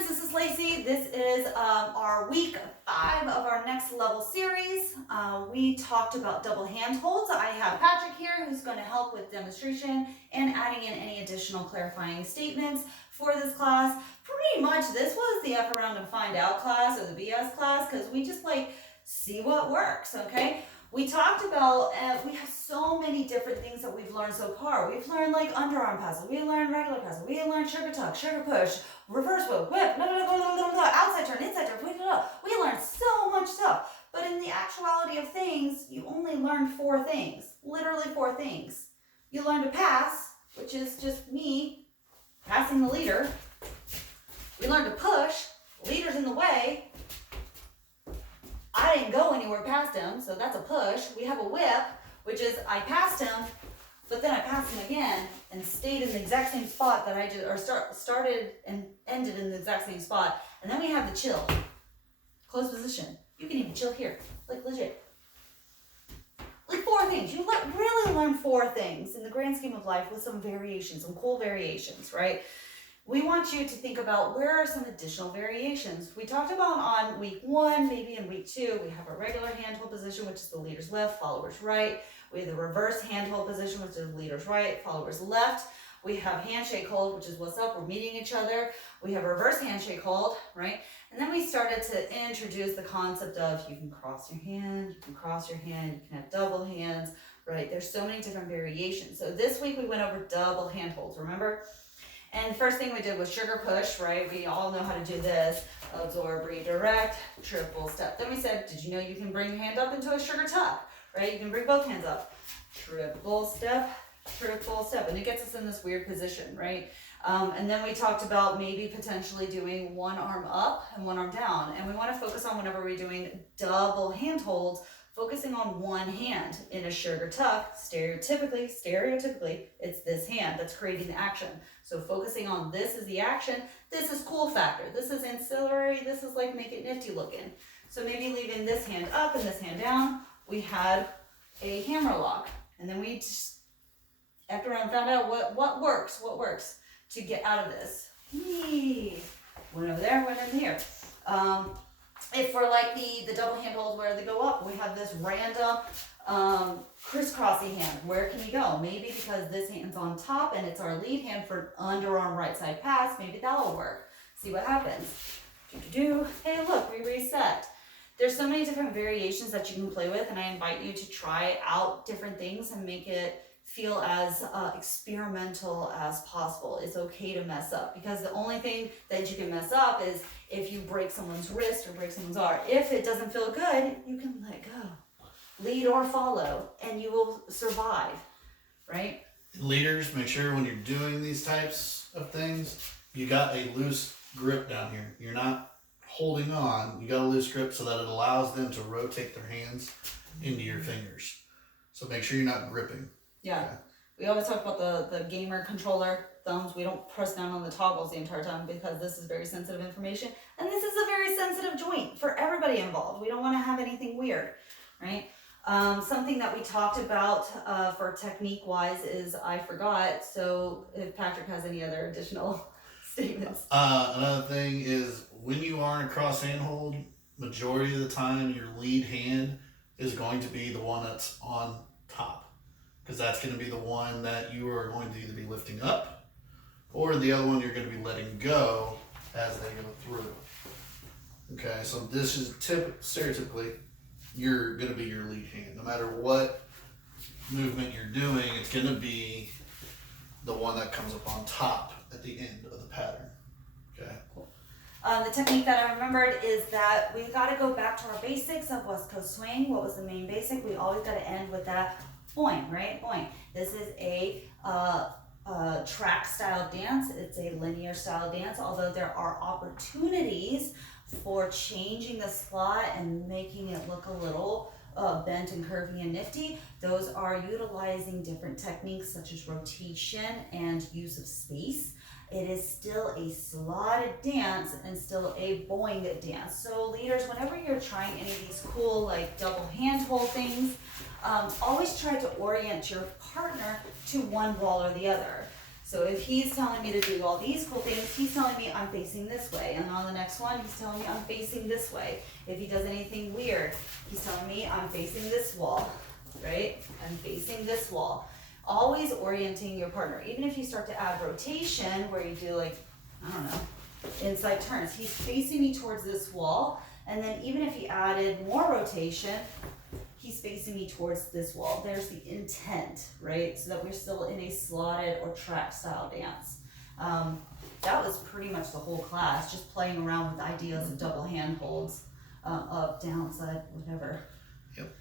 friends, this is Lacey. This is our week 5 of our next level series. We talked about double handholds. I have Patrick here who's going to help with demonstration and adding in any additional clarifying statements for this class. Pretty much this was the F around and find out class or the BS class because we just like see what works, okay? We talked about, we have so many different things that we've learned so far. We've learned like underarm passes, we learned regular passes, we learned sugar tuck, sugar push, reverse whip, outside turn, inside turn, we learned so much stuff. But in the actuality of things, you only learn 4 things, literally 4 things. You learn to pass, which is just me passing the leader. We learn to push, leader's in the way. I didn't go anywhere past him, so that's a push. We have a whip, which is I passed him, but then I passed him again and stayed in the exact same spot that I just, or started and ended in the exact same spot. And then we have the chill, closed position. You can even chill here, like legit. Like 4 things. You really learn 4 things in the grand scheme of life with some variations, some cool variations, right? We want you to think about where are some additional variations. We talked about on week 1, maybe in week 2, we have a regular handhold position, which is the leader's left, follower's right. We have the reverse handhold position, which is the leader's right, follower's left. We have handshake hold, which is what's up, we're meeting each other. We have reverse handshake hold, right? And then we started to introduce the concept of you can cross your hand, you can cross your hand, you can have double hands, right? There's so many different variations. So this week we went over double handholds, remember? And the first thing we did was sugar push, right? We all know how to do this. Absorb, redirect, triple step. Then we said, did you know you can bring your hand up into a sugar tuck, right? You can bring both hands up. Triple step, and it gets us in this weird position, right? And then we talked about maybe potentially doing one arm up and one arm down. And we want to focus on whenever we're doing double hand holds, focusing on one hand in a sugar tuck. Stereotypically, it's this hand that's creating the action. So focusing on this is the action, this is cool factor, this is ancillary, this is like make it nifty looking. So maybe leaving this hand up and this hand down, we had a hammer lock. And then we just, after I found out what works to get out of this. Went over there, went in here. If for like the double handholds where they go up, we have this random crisscrossy hand. Where can we go? Maybe because this hand's on top and it's our lead hand for underarm right side pass, maybe that'll work. See what happens. Hey look, we reset. There's so many different variations that you can play with, and I invite you to try out different things and make it feel as experimental as possible. It's okay to mess up, because the only thing that you can mess up is if you break someone's wrist or break someone's arm. If it doesn't feel good, you can let go. Lead or follow, and you will survive, right? Leaders, make sure when you're doing these types of things, you got a loose grip down here. You're not holding on, you got a loose grip so that it allows them to rotate their hands into your fingers. So make sure you're not gripping. Yeah. Okay. We always talk about the gamer controller thumbs. We don't press down on the toggles the entire time because this is very sensitive information. And this is a very sensitive joint for everybody involved. We don't want to have anything weird, right? Something that we talked about for technique wise is I forgot. So if Patrick has any other additional statements. Another thing is when you are in a cross hand hold, majority of the time your lead hand is going to be the one that's on top, because that's going to be the one that you are going to either be lifting up or the other one you're going to be letting go as they go through. Okay, so this is stereotypically you're going to be your lead hand. No matter what movement you're doing, it's going to be the one that comes up on top at the end of the pattern. Okay. Cool. The technique that I remembered is that we got to go back to our basics of West Coast swing. What was the main basic? We always got to end with that boing, right? Boing. This is a track style dance. It's a linear style dance, although there are opportunities for changing the slot and making it look a little bent and curvy and nifty. Those are utilizing different techniques such as rotation and use of space. It is still a slotted dance and still a boing dance. So leaders, whenever you're trying any of these cool like double hand hold things, always try to orient your partner to one wall or the other. So if he's telling me to do all these cool things, he's telling me I'm facing this way. And on the next one, he's telling me I'm facing this way. If he does anything weird, he's telling me I'm facing this wall, right? I'm facing this wall. Always orienting your partner. Even if you start to add rotation, where you do like, I don't know, inside turns, he's facing me towards this wall. And then even if he added more rotation, he's facing me towards this wall. There's the intent, right? So that we're still in a slotted or track style dance. That was pretty much the whole class, just playing around with ideas of double hand holds, up, down, side, whatever. Yep.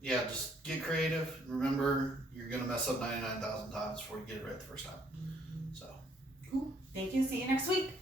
Yeah, just get creative. Remember, you're gonna mess up 99,000 times before you get it right the first time. So. Cool. Thank you. See you next week.